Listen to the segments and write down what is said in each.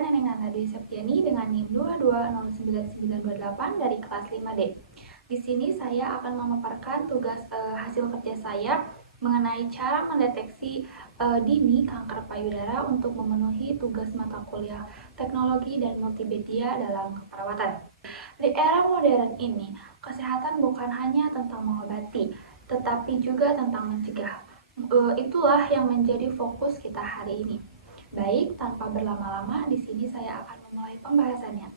Saya Neneng Nanda Dwi Septiani dengan NIM 2209928 dari kelas 5D. Di sini saya akan memaparkan tugas hasil kerja saya mengenai cara mendeteksi dini kanker payudara untuk memenuhi tugas mata kuliah teknologi dan multimedia dalam keperawatan. Di era modern ini, kesehatan bukan hanya tentang mengobati, tetapi juga tentang mencegah. Itulah yang menjadi fokus kita hari ini. Baik, tanpa berlama-lama, di sini saya akan memulai pembahasannya.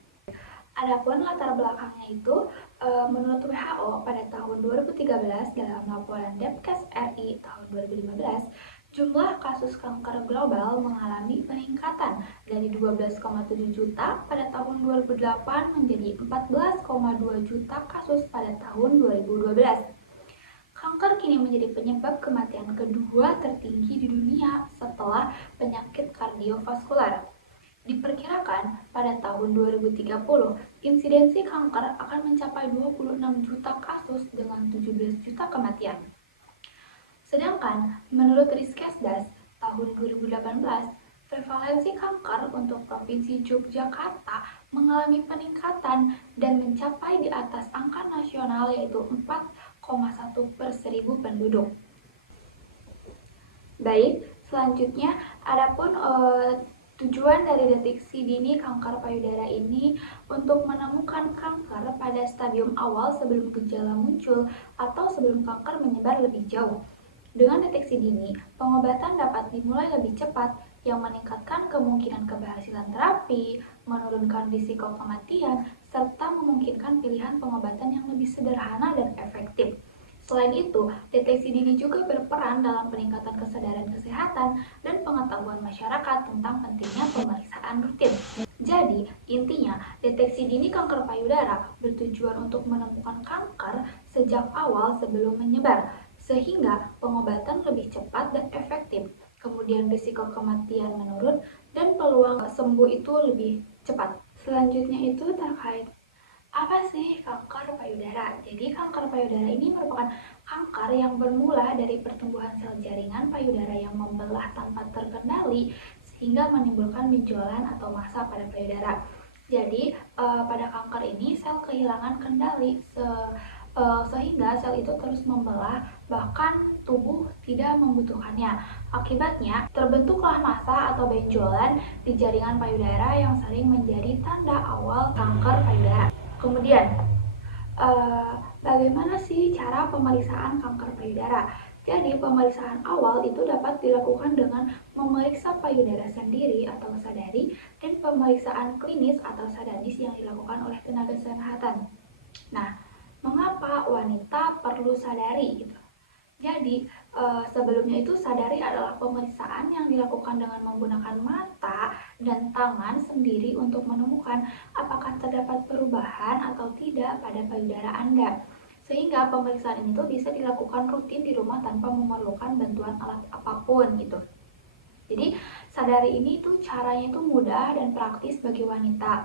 Adapun latar belakangnya itu, menurut WHO pada tahun 2013 dalam laporan Depkes RI tahun 2015, jumlah kasus kanker global mengalami peningkatan dari 12,7 juta pada tahun 2008 menjadi 14,2 juta kasus pada tahun 2012. Kanker kini menjadi penyebab kematian kedua tertinggi di dunia setelah penyakit kardiovaskular. Diperkirakan pada tahun 2030, insidensi kanker akan mencapai 26 juta kasus dengan 17 juta kematian. Sedangkan menurut Riskesdas tahun 2018, prevalensi kanker untuk Provinsi Yogyakarta mengalami peningkatan dan mencapai di atas angka nasional yaitu 4,1 per 1000 penduduk. Baik, selanjutnya adapun tujuan dari deteksi dini kanker payudara ini untuk menemukan kanker pada stadium awal sebelum gejala muncul atau sebelum kanker menyebar lebih jauh. Dengan deteksi dini, pengobatan dapat dimulai lebih cepat yang meningkatkan kemungkinan keberhasilan terapi, menurunkan risiko kematian, serta memungkinkan pilihan pengobatan yang lebih sederhana dan efektif. Selain itu, deteksi dini juga berperan dalam peningkatan kesadaran kesehatan dan pengetahuan masyarakat tentang pentingnya pemeriksaan rutin. Jadi, intinya, deteksi dini kanker payudara bertujuan untuk menemukan kanker sejak awal sebelum menyebar, sehingga pengobatan lebih cepat dan efektif. Kemudian risiko kematian menurun dan peluang sembuh itu lebih cepat. Selanjutnya itu terkait apa sih kanker payudara? Jadi kanker payudara ini merupakan kanker yang bermula dari pertumbuhan sel jaringan payudara yang membelah tanpa terkendali sehingga menimbulkan benjolan atau massa pada payudara. Jadi pada kanker ini sel kehilangan kendali sehingga sel itu terus membelah, bahkan tubuh tidak membutuhkannya. Akibatnya, terbentuklah massa atau benjolan di jaringan payudara yang sering menjadi tanda awal kanker payudara. Kemudian, bagaimana sih cara pemeriksaan kanker payudara? Jadi, pemeriksaan awal itu dapat dilakukan dengan memeriksa payudara sendiri atau sadari dan pemeriksaan klinis atau sadanis yang dilakukan oleh tenaga kesehatan. Nah, mengapa wanita perlu sadari gitu? Jadi, sebelumnya itu sadari adalah pemeriksaan yang dilakukan dengan menggunakan mata dan tangan sendiri untuk menemukan apakah terdapat perubahan atau tidak pada payudara Anda. Sehingga pemeriksaan ini tuh bisa dilakukan rutin di rumah tanpa memerlukan bantuan alat apapun gitu. Jadi, sadari ini tuh caranya itu mudah dan praktis bagi wanita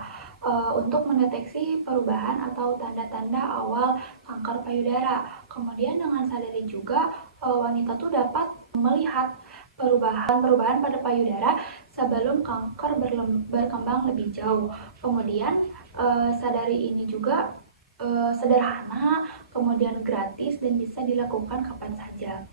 untuk mendeteksi perubahan atau tanda-tanda awal kanker payudara. Kemudian dengan sadari juga wanita tuh dapat melihat perubahan pada payudara sebelum kanker berkembang lebih jauh. Kemudian sadari ini juga sederhana, kemudian gratis dan bisa dilakukan kapan saja.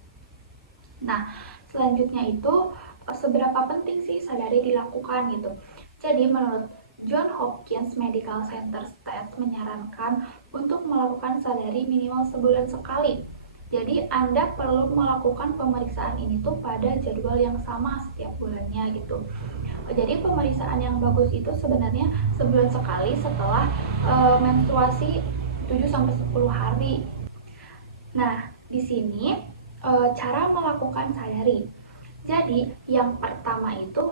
Nah, selanjutnya itu seberapa penting sih sadari dilakukan gitu. Jadi menurut John Hopkins Medical Center Stats menyarankan untuk melakukan sadari minimal sebulan sekali. Jadi Anda perlu melakukan pemeriksaan ini tuh pada jadwal yang sama setiap bulannya gitu. Jadi pemeriksaan yang bagus itu sebenarnya sebulan sekali setelah menstruasi 7-10 hari. Nah, di sini cara melakukan sadari. Jadi, yang pertama itu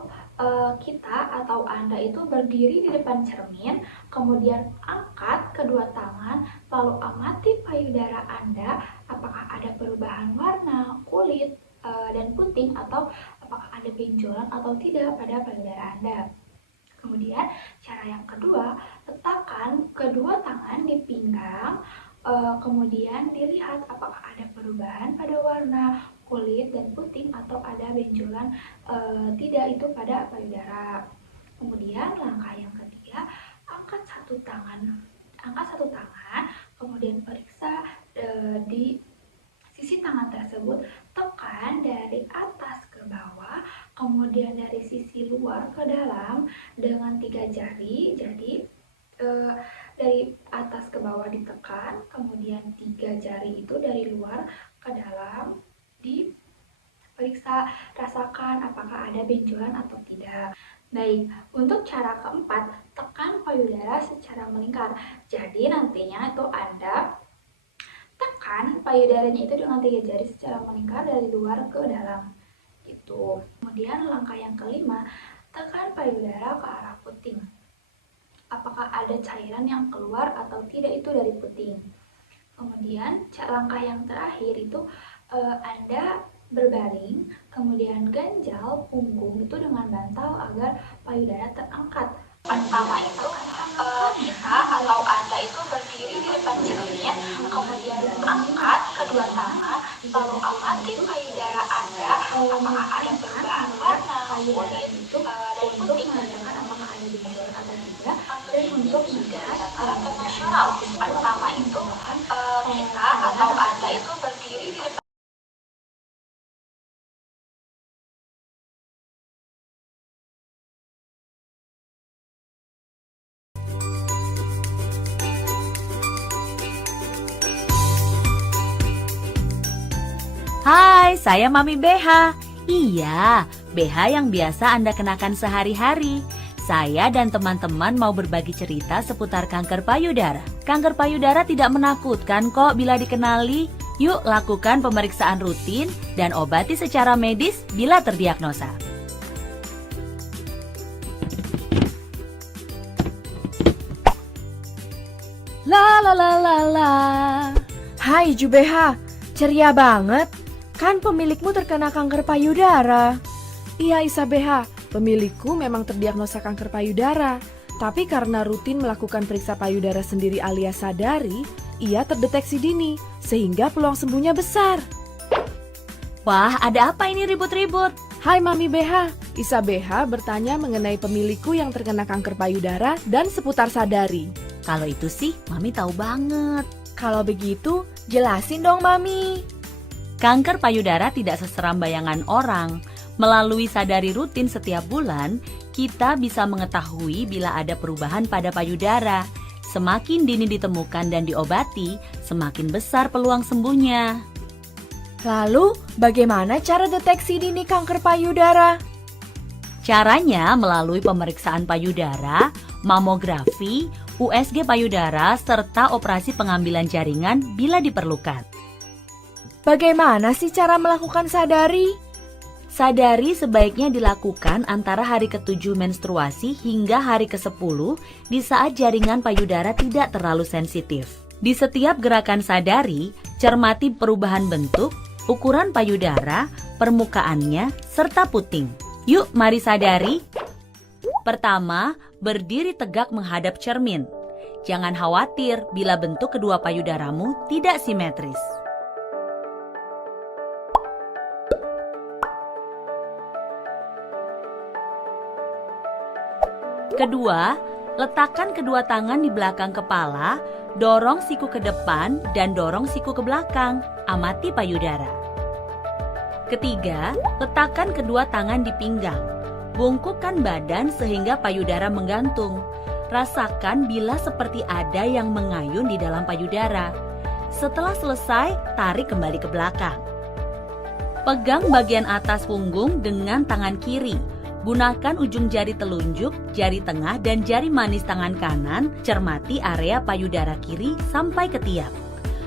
kita atau Anda itu berdiri di depan cermin, kemudian angkat kedua tangan, lalu amati payudara Anda, apakah ada perubahan warna, kulit, dan puting, atau apakah ada benjolan atau tidak pada payudara Anda. Kemudian, cara yang kedua, letakkan kedua tangan di pinggang, kemudian dilihat apakah ada perubahan pada warna, kulit dan puting atau ada benjolan tidak itu pada payudara. Kemudian langkah yang ketiga, angkat satu tangan, kemudian periksa di sisi tangan tersebut, tekan dari atas ke bawah, kemudian dari sisi luar ke dalam dengan 3 jari. Jadi dari atas ke bawah ditekan, kemudian 3 jari itu dari luar ke dalam diperiksa, rasakan apakah ada benjolan atau tidak. Baik, untuk cara keempat, tekan payudara secara melingkar. Jadi nantinya itu Anda tekan payudaranya itu dengan 3 jari secara melingkar dari luar ke dalam. Itu. Kemudian langkah yang kelima, tekan payudara ke arah puting. Apakah ada cairan yang keluar atau tidak itu dari puting. Kemudian langkah yang terakhir itu Anda berbaring, kemudian ganjal punggung itu dengan bantal agar payudara terangkat. Pertama itu kita atau Anda itu berdiri di depan cermin, kemudian angkat kedua tangan, lalu amati payudara Anda apakah ada perubahan warna, kulit, dan putih, menandakan apakah ada benjolan atau tidak. Dan untuk melihat secara internasional, pertama itu kita atau Anda itu berdiri di depan. Hai, saya Mami BH. Iya, BH yang biasa Anda kenakan sehari-hari. Saya dan teman-teman mau berbagi cerita seputar kanker payudara. Kanker payudara tidak menakutkan kok bila dikenali. Yuk lakukan pemeriksaan rutin dan obati secara medis bila terdiagnosa. La la la la la. Hai Jubeha, ceria banget. Kan pemilikmu terkena kanker payudara. Iya Isabeha, pemilikku memang terdiagnosa kanker payudara. Tapi karena rutin melakukan periksa payudara sendiri alias sadari, ia terdeteksi dini, sehingga peluang sembuhnya besar. Wah, ada apa ini ribut-ribut? Hai Mami BH, Isabeha bertanya mengenai pemilikku yang terkena kanker payudara dan seputar sadari. Kalau itu sih, Mami tahu banget. Kalau begitu, jelasin dong Mami. Kanker payudara tidak seseram bayangan orang. Melalui sadari rutin setiap bulan, kita bisa mengetahui bila ada perubahan pada payudara. Semakin dini ditemukan dan diobati, semakin besar peluang sembuhnya. Lalu, bagaimana cara deteksi dini kanker payudara? Caranya melalui pemeriksaan payudara, mamografi, USG payudara, serta operasi pengambilan jaringan bila diperlukan. Bagaimana sih cara melakukan sadari? Sadari sebaiknya dilakukan antara hari ke-7 menstruasi hingga hari ke-10 di saat jaringan payudara tidak terlalu sensitif. Di setiap gerakan sadari, cermati perubahan bentuk, ukuran payudara, permukaannya, serta puting. Yuk, mari sadari. Pertama, berdiri tegak menghadap cermin. Jangan khawatir bila bentuk kedua payudaramu tidak simetris. Kedua, letakkan kedua tangan di belakang kepala, dorong siku ke depan dan dorong siku ke belakang. Amati payudara. Ketiga, letakkan kedua tangan di pinggang. Bungkukkan badan sehingga payudara menggantung. Rasakan bila seperti ada yang mengayun di dalam payudara. Setelah selesai, tarik kembali ke belakang. Pegang bagian atas punggung dengan tangan kiri. Gunakan ujung jari telunjuk, jari tengah, dan jari manis tangan kanan. Cermati area payudara kiri sampai ke tiap.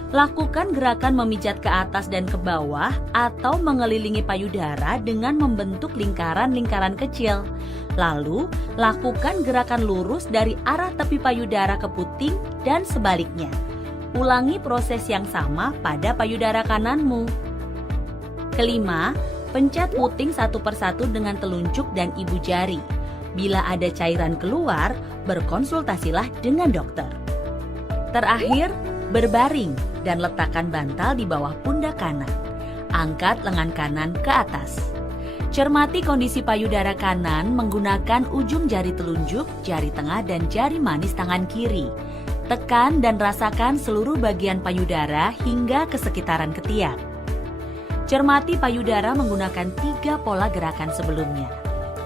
Lakukan gerakan memijat ke atas dan ke bawah atau mengelilingi payudara dengan membentuk lingkaran-lingkaran kecil. Lalu, lakukan gerakan lurus dari arah tepi payudara ke puting dan sebaliknya. Ulangi proses yang sama pada payudara kananmu. Kelima, pencet puting satu persatu dengan telunjuk dan ibu jari. Bila ada cairan keluar, berkonsultasilah dengan dokter. Terakhir, berbaring dan letakkan bantal di bawah pundak kanan. Angkat lengan kanan ke atas. Cermati kondisi payudara kanan menggunakan ujung jari telunjuk, jari tengah, dan jari manis tangan kiri. Tekan dan rasakan seluruh bagian payudara hingga ke sekitaran ketiak. Cermati payudara menggunakan 3 pola gerakan sebelumnya.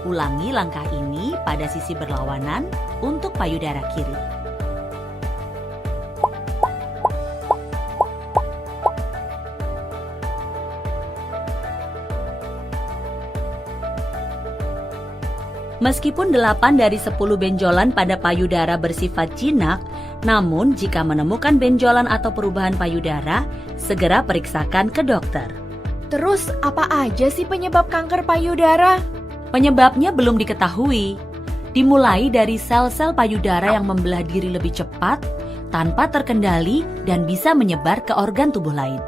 Ulangi langkah ini pada sisi berlawanan untuk payudara kiri. Meskipun 8 dari 10 benjolan pada payudara bersifat jinak, namun jika menemukan benjolan atau perubahan payudara, segera periksakan ke dokter. Terus apa aja sih penyebab kanker payudara? Penyebabnya belum diketahui. Dimulai dari sel-sel payudara yang membelah diri lebih cepat, tanpa terkendali dan bisa menyebar ke organ tubuh lain.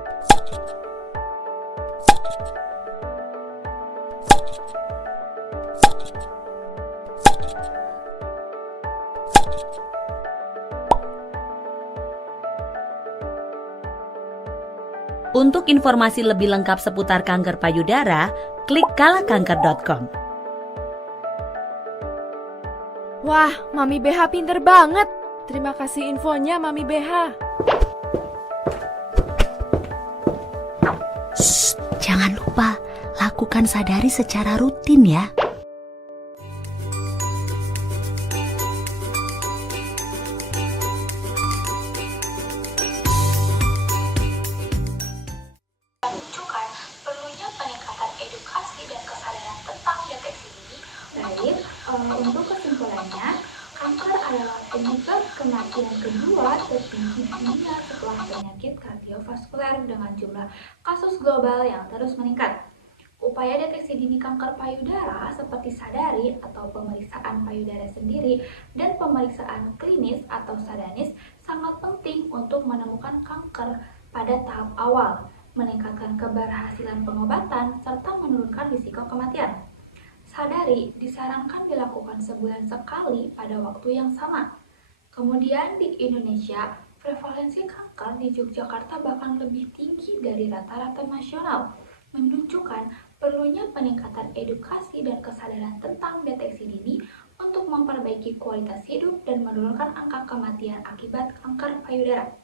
Untuk informasi lebih lengkap seputar kanker payudara, klik kalakanker.com. Wah, Mami BH pinter banget. Terima kasih infonya, Mami BH. Shh, jangan lupa lakukan sadari secara rutin ya. Menunjukkan perlunya peningkatan edukasi dan kesadaran tentang deteksi dini. Baik, untuk kesimpulannya, kanker adalah penyebab kematian kedua tertinggi di dunia setelah penyakit kardiovaskuler dengan jumlah kasus global yang terus meningkat. Upaya deteksi dini kanker payudara seperti sadari atau pemeriksaan payudara sendiri dan pemeriksaan klinis atau sadanis sangat penting untuk menemukan kanker pada tahap awal, meningkatkan keberhasilan pengobatan, serta menurunkan risiko kematian. Sadari disarankan dilakukan sebulan sekali pada waktu yang sama. Kemudian di Indonesia, prevalensi kanker di Yogyakarta bahkan lebih tinggi dari rata-rata nasional, menunjukkan perlunya peningkatan edukasi dan kesadaran tentang deteksi dini untuk memperbaiki kualitas hidup dan menurunkan angka kematian akibat kanker payudara.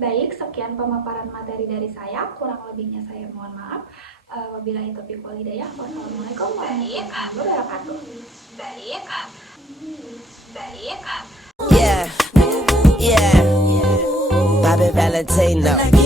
Baik, sekian pemaparan materi dari saya. Kurang lebihnya saya mohon maaf. Wabillahi taufiq wal hidayah. Wassalamualaikum warahmatullahi wabarakatuh. Yeah, Bobby Valentino.